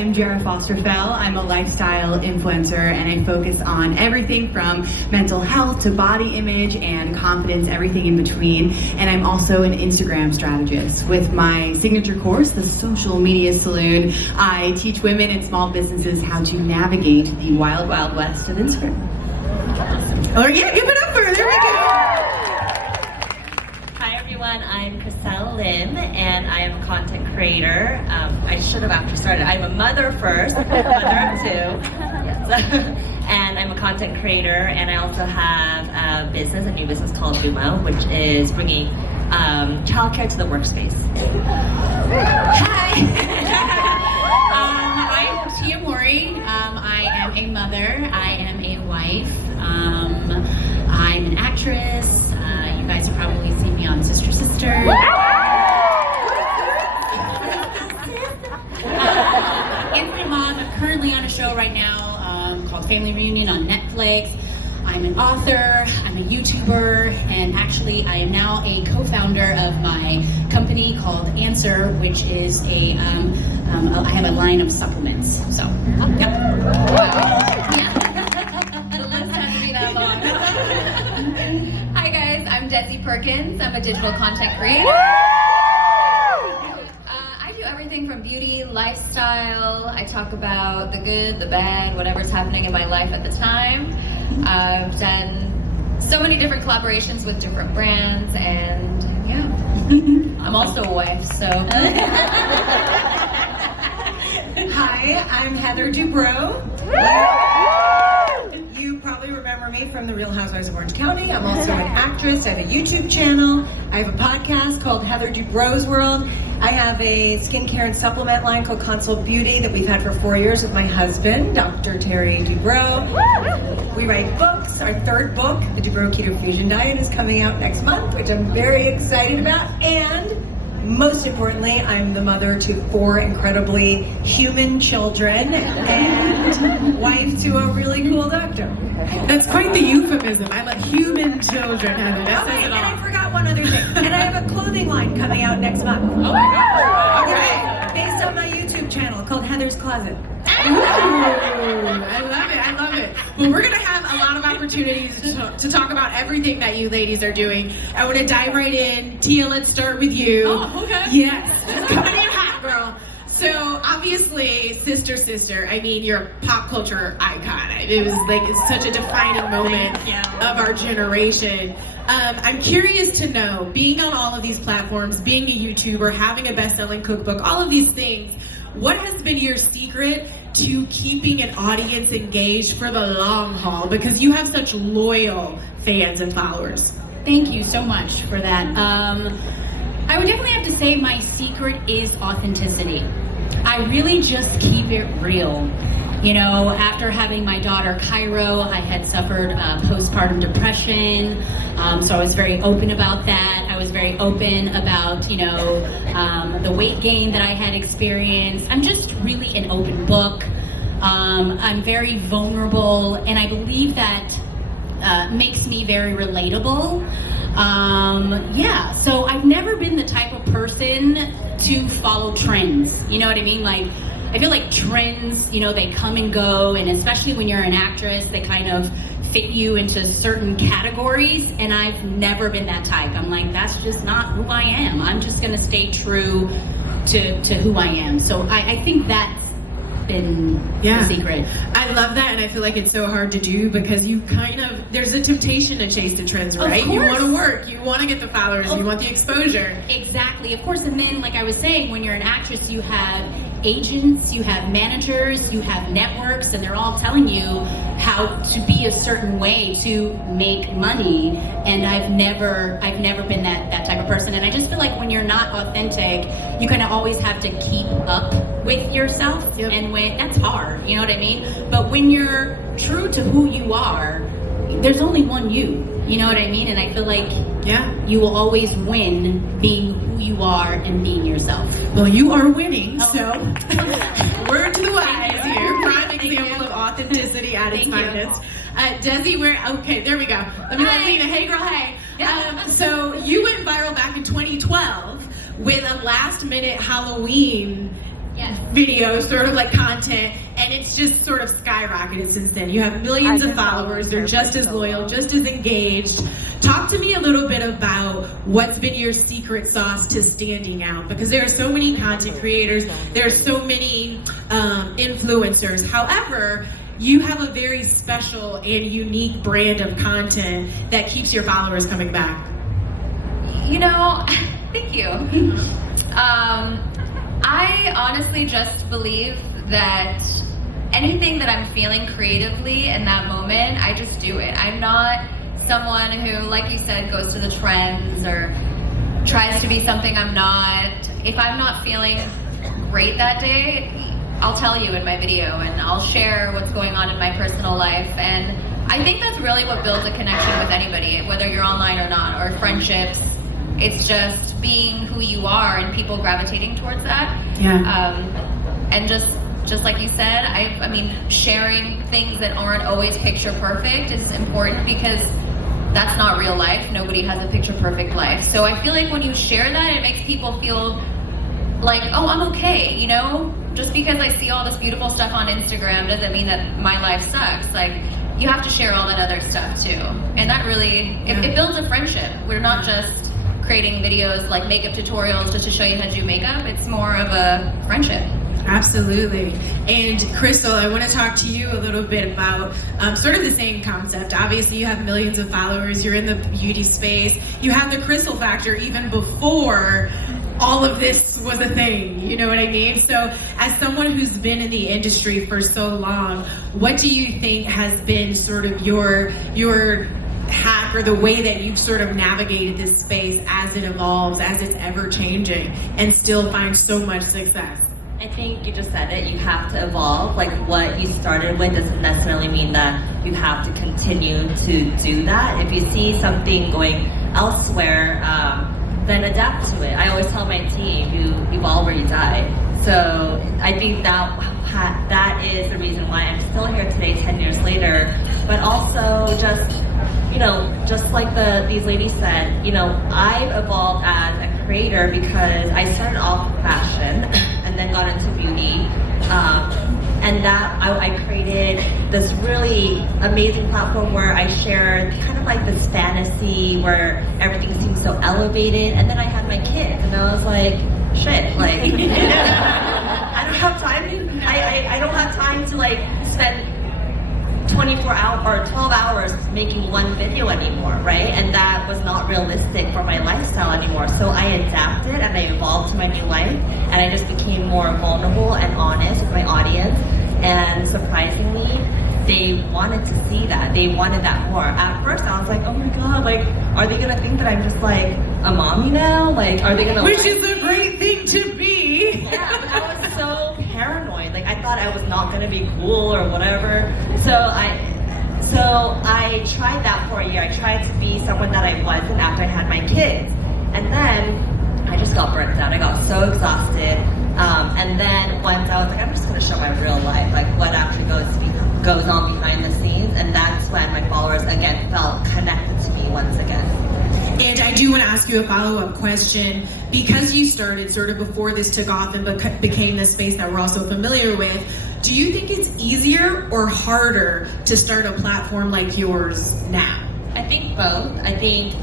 I'm Jara Foster-Fell. I'm a lifestyle influencer and I focus on everything from mental health to body image and confidence, everything in between. And I'm also an Instagram strategist. With my signature course, The Social Media Saloon, I teach women and small businesses how to navigate the wild, wild west of Instagram. Oh yeah, give it up for her. There we go. Hi everyone, I'm Chriselle Lim and I am a content creator. I should have actually started. I'm a mother first, mother of two. And I'm a content creator and I also have a business, a new business called Dumo, which is bringing childcare to the workspace. Hi! I'm Tia Mori. I am a mother. I am a wife. I'm an actress. You guys have probably seen me on Sister Sister. Instant Mom. I'm currently on a show right now called Family Reunion on Netflix. I'm an author, I'm a YouTuber, and actually I am now a co-founder of my company called Answer, which is I have a line of supplements. So, yeah. The list has to be that long. Hi guys, I'm DESI Perkins. I'm a digital content creator. I do everything from beauty, lifestyle. I talk about the good, the bad, whatever's happening in my life at the time. I've done so many different collaborations with different brands, and yeah, I'm also a wife, so. Hi, I'm Heather Dubrow. You probably remember me from The Real Housewives of Orange County. I'm also an actress. I have a YouTube channel. I have a podcast called Heather Dubrow's World. I have a skincare and supplement line called Consult Beauty that we've had for 4 years with my husband, Dr. Terry Dubrow. We write books. Our third book, The Dubrow Keto Fusion Diet, is coming out next month, which I'm very excited about. And most importantly, I'm the mother to 4 incredibly human children and wife to a really cool doctor. That's quite the euphemism. I like human children, Heather. That says it And I all. forgot one other thing. And I have a clothing line coming out next month. Oh my God. Okay, based on my YouTube channel called Heather's Closet. Ooh, I love it. I love it. Well, we're going to have a lot of opportunities to talk about everything that you ladies are doing. I want to dive right in. Tia, let's start with you. Oh, okay. Yes. Coming in hot, girl. So obviously, sister, I mean, you're a pop culture icon. It was like, it's such a defining moment of our generation. I'm curious to know, being on all of these platforms, being a YouTuber, having a best-selling cookbook, all of these things, what has been your secret to keeping an audience engaged for the long haul? Because you have such loyal fans and followers. Thank you so much for that. I would definitely have to say my secret is authenticity. I really just keep it real. You know, after having my daughter Cairo, I had suffered postpartum depression, so I was very open about that. I was very open about, you know, the weight gain that I had experienced. I'm just really an open book. I'm very vulnerable, and I believe that makes me very relatable. Yeah, so I've never been the type of person to follow trends. You know what I mean? Like, I feel like trends, you know, they come and go, and especially when you're an actress, they kind of fit you into certain categories, and I've never been that type. I'm like, that's just not who I am. I'm just gonna stay true to who I am. So I think that's been the secret. I love that, and I feel like it's so hard to do because you kind of, there's a temptation to chase the trends, right? You want to work, you want to get the followers, you want the exposure. Exactly, of course, and then like I was saying, when you're an actress, you have agents, you have managers, you have networks, and they're all telling you how to be a certain way to make money, and I've never been that type of person, and I just feel like when you're not authentic, you kind of always have to keep up with yourself, and when that's hard, you know what I mean? But when you're true to who you are, there's only one you know what I mean? And I feel like you will always win being who you are and being yourself. Well, you are winning, so word to the wise here. Prime example of authenticity at its finest. Desi, okay, there we go. Let me let Lena. Hey, girl, hey. So you went viral back in 2012 with a last-minute Halloween video, sort of like content, and it's just sort of skyrocketed since then. You have millions of followers. They're just as loyal, just as engaged. Talk to me a little bit about what's been your secret sauce to standing out, because there are so many content creators, there are so many influencers. However, you have a very special and unique brand of content that keeps your followers coming back. You know, thank you. I honestly just believe that anything that I'm feeling creatively in that moment, I just do it. I'm not someone who, like you said, goes to the trends or tries to be something I'm not. If I'm not feeling great that day, I'll tell you in my video, and I'll share what's going on in my personal life. And I think that's really what builds a connection with anybody, whether you're online or not, or friendships. It's just being who you are and people gravitating towards that. And just like you said, I mean, sharing things that aren't always picture perfect is important, because that's not real life. Nobody has a picture perfect life. So I feel like when you share that, it makes people feel like, oh, I'm okay, you know? Just because I see all this beautiful stuff on Instagram doesn't mean that my life sucks. Like, you have to share all that other stuff too. And that really, it builds a friendship. We're not just creating videos like makeup tutorials just to show you how to do makeup. It's more of a friendship. Absolutely. And Crystal, I want to talk to you a little bit about sort of the same concept. Obviously, you have millions of followers. You're in the beauty space. You have the Crystal factor even before all of this was a thing. You know what I mean? So as someone who's been in the industry for so long, what do you think has been sort of your hack, or the way that you've sort of navigated this space as it evolves, as it's ever changing, and still find so much success? I think you just said it, you have to evolve. Like, what you started with doesn't necessarily mean that you have to continue to do that. If you see something going elsewhere, then adapt to it. I always tell my team, you evolve or you die. So I think that is the reason why I'm still here today 10 years later, but also just, you know, just like these ladies said, you know, I've evolved as a creator because I started off with fashion and then got into beauty. And that I created this really amazing platform where I shared kind of like this fantasy where everything seems so elevated. And then I had my kids, and I was like, shit, like I don't have time. I don't have time to like spend 24 hours or 12 hours making one video anymore, right? And that was not realistic for my lifestyle anymore. So I adapted and I evolved to my new life, and I just became more vulnerable and honest with my audience. And surprisingly, they wanted to see that. They wanted that more. At first, I was like, oh my god, like, are they gonna think that I'm just like a mommy now? Like, are they gonna? Which is a great thing to be. Yeah, but I was so paranoid. Like, I thought I was not gonna be cool or whatever. So I tried that for a year. I tried to be someone that I wasn't after I had my kids, and then I just got burnt out. I got so exhausted. And then once I was like, I'm just gonna show my real life, like what actually goes on behind the scenes, and that's when my followers again felt connected to me once again. And I do want to ask you a follow-up question. Because you started sort of before this took off and became this space that we're all so familiar with, do you think it's easier or harder to start a platform like yours now? I think both. I think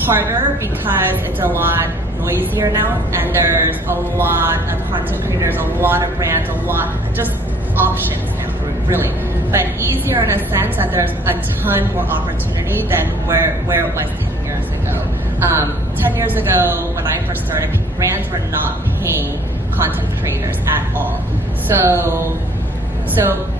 harder because it's a lot noisier now, and there's a lot of content creators, a lot of brands, a lot just options now, really. But easier in a sense that there's a ton more opportunity than where it was 10 years ago. 10 years ago, when I first started, brands were not paying content creators at all. So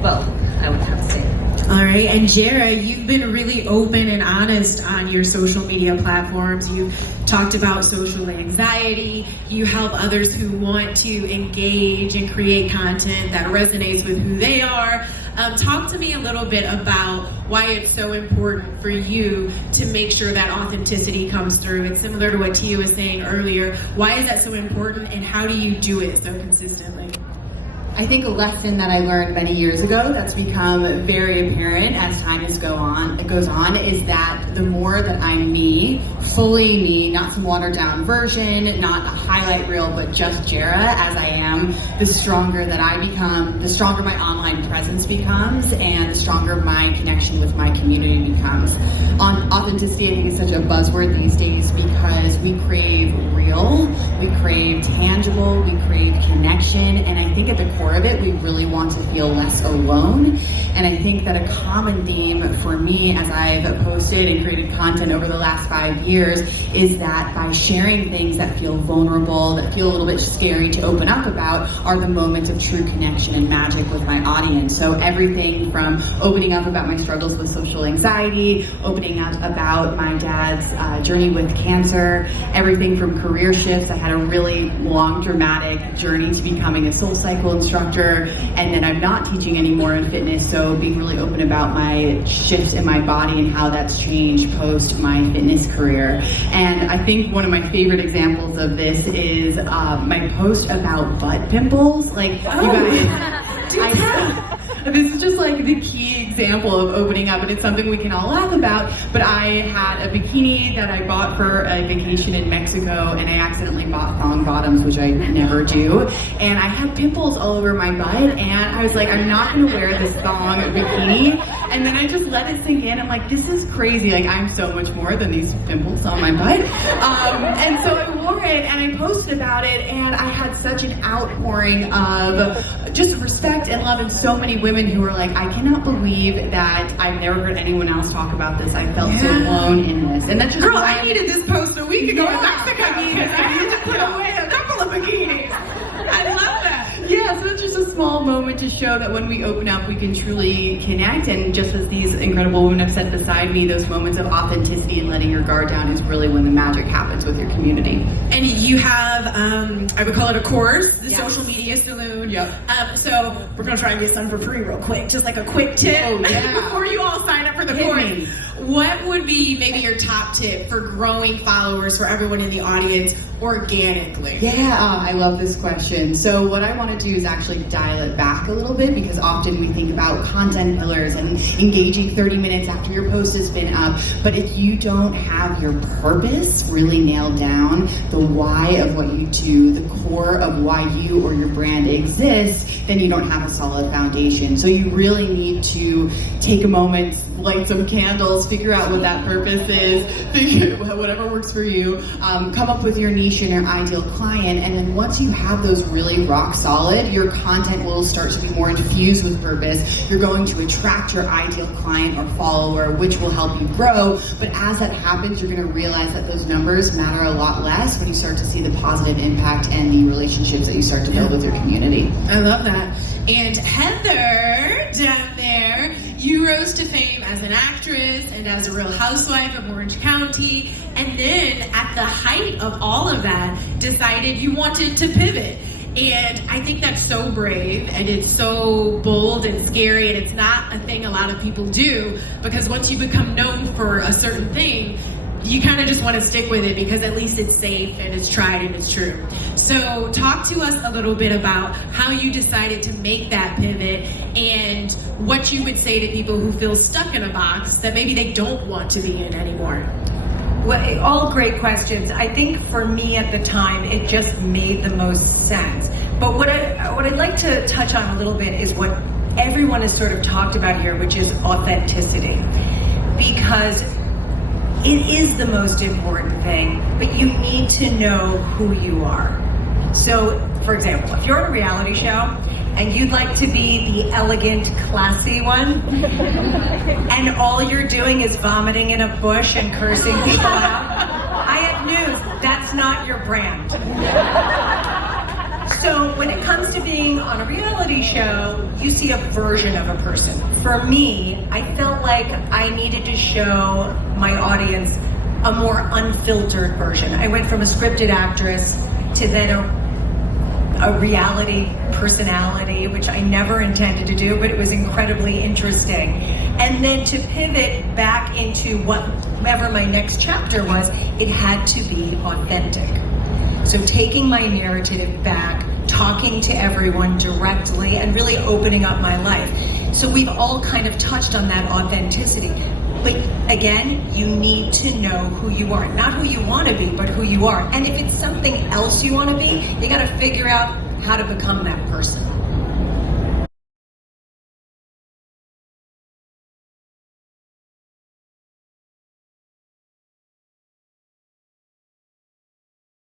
both, I would have to say. All right, and Jara, you've been really open and honest on your social media platforms. You've talked about social anxiety. You help others who want to engage and create content that resonates with who they are. Talk to me a little bit about why it's so important for you to make sure that authenticity comes through. It's similar to what Tia was saying earlier. Why is that so important, and how do you do it so consistently? I think a lesson that I learned many years ago that's become very apparent as time goes on is that the more that I'm me, fully me, not some watered down version, not a highlight reel, but just Jara as I am, the stronger that I become, the stronger my online presence becomes, and the stronger my connection with my community becomes. Authenticity, I think, is such a buzzword these days because we crave real, we crave tangible, we crave connection, and I think at the core of it, we really want to feel less alone. And I think that a common theme for me as I've posted and created content over the last 5 years is that by sharing things that feel vulnerable, that feel a little bit scary to open up about, are the moments of true connection and magic with my audience. So everything from opening up about my struggles with social anxiety, opening up about my dad's journey with cancer, everything from career shifts. I had a really long, dramatic journey to becoming a SoulCycle instructor, and then I'm not teaching anymore in fitness, so being really open about my shifts in my body and how that's changed post my fitness career. And I think one of my favorite examples of this is my post about butt pimples. Like, you guys, this is just like the key example of opening up, and it's something we can all laugh about, but I had a bikini that I bought for a vacation in Mexico, and I accidentally bought thong bottoms, which I never do, and I had pimples all over my butt, and I was like, I'm not gonna wear this thong bikini, and then I just let it sink in. I'm like, this is crazy, like I'm so much more than these pimples on my butt. And so I wore it, and I posted about it, and I had such an outpouring of just respect and love, and so many women who were like, I cannot believe that I've never heard anyone else talk about this. I felt so alone in this. And that's just Girl, I needed this post a week ago in Mexico because I need to put away a couple of bikinis. I love that. Yeah, so it's just a small moment to show that when we open up, we can truly connect. And just as these incredible women have said beside me, those moments of authenticity and letting your guard down is really when the magic happens with your community. And you have, I would call it a course, the Social Media Saloon. Yep. So we're gonna try and get some for free real quick, just like a quick tip Oh, yeah. before you all sign up for the Hit course. me. what would be maybe your top tip for growing followers for everyone in the audience organically? Yeah, I love this question. So what I want to do is actually dial it back a little bit, because often we think about content pillars and engaging 30 minutes after your post has been up. But if you don't have your purpose really nailed down, the why of what you do, the core of why you or your brand exists, then you don't have a solid foundation. So you really need to take a moment, light some candles, figure out what that purpose is, figure whatever works for you, come up with your niche and your ideal client, and then once you have those really rock solid, your content will start to be more infused with purpose. You're going to attract your ideal client or follower, which will help you grow. But as that happens, you're going to realize that those numbers matter a lot less when you start to see the positive impact and the relationships that you start to build with your community. I love that. And Heather, down there, you rose to fame as an actress and as a Real Housewife of Orange County, and then at the height of all of that, decided you wanted to pivot. And I think that's so brave, and it's so bold and scary, and it's not a thing a lot of people do, because once you become known for a certain thing, you kind of just want to stick with it because at least it's safe and it's tried and it's true. So talk to us a little bit about how you decided to make that pivot and what you would say to people who feel stuck in a box that maybe they don't want to be in anymore. Well, all great questions. I think for me at the time, it just made the most sense. But what I'd like to touch on a little bit is what everyone has sort of talked about here, which is authenticity. Because it is the most important thing, but you need to know who you are. So, for example, if you're on a reality show and you'd like to be the elegant, classy one, and all you're doing is vomiting in a bush and cursing people out, I have news, that's not your brand. So when it comes to being on a reality show, you see a version of a person. For me, I felt like I needed to show my audience a more unfiltered version. I went from a scripted actress to then a reality personality, which I never intended to do, but it was incredibly interesting. And then to pivot back into whatever my next chapter was, it had to be authentic. So taking my narrative back, talking to everyone directly, and really opening up my life. So we've all kind of touched on that authenticity. But again, you need to know who you are. Not who you want to be, but who you are. And if it's something else you want to be, you got to figure out how to become that person.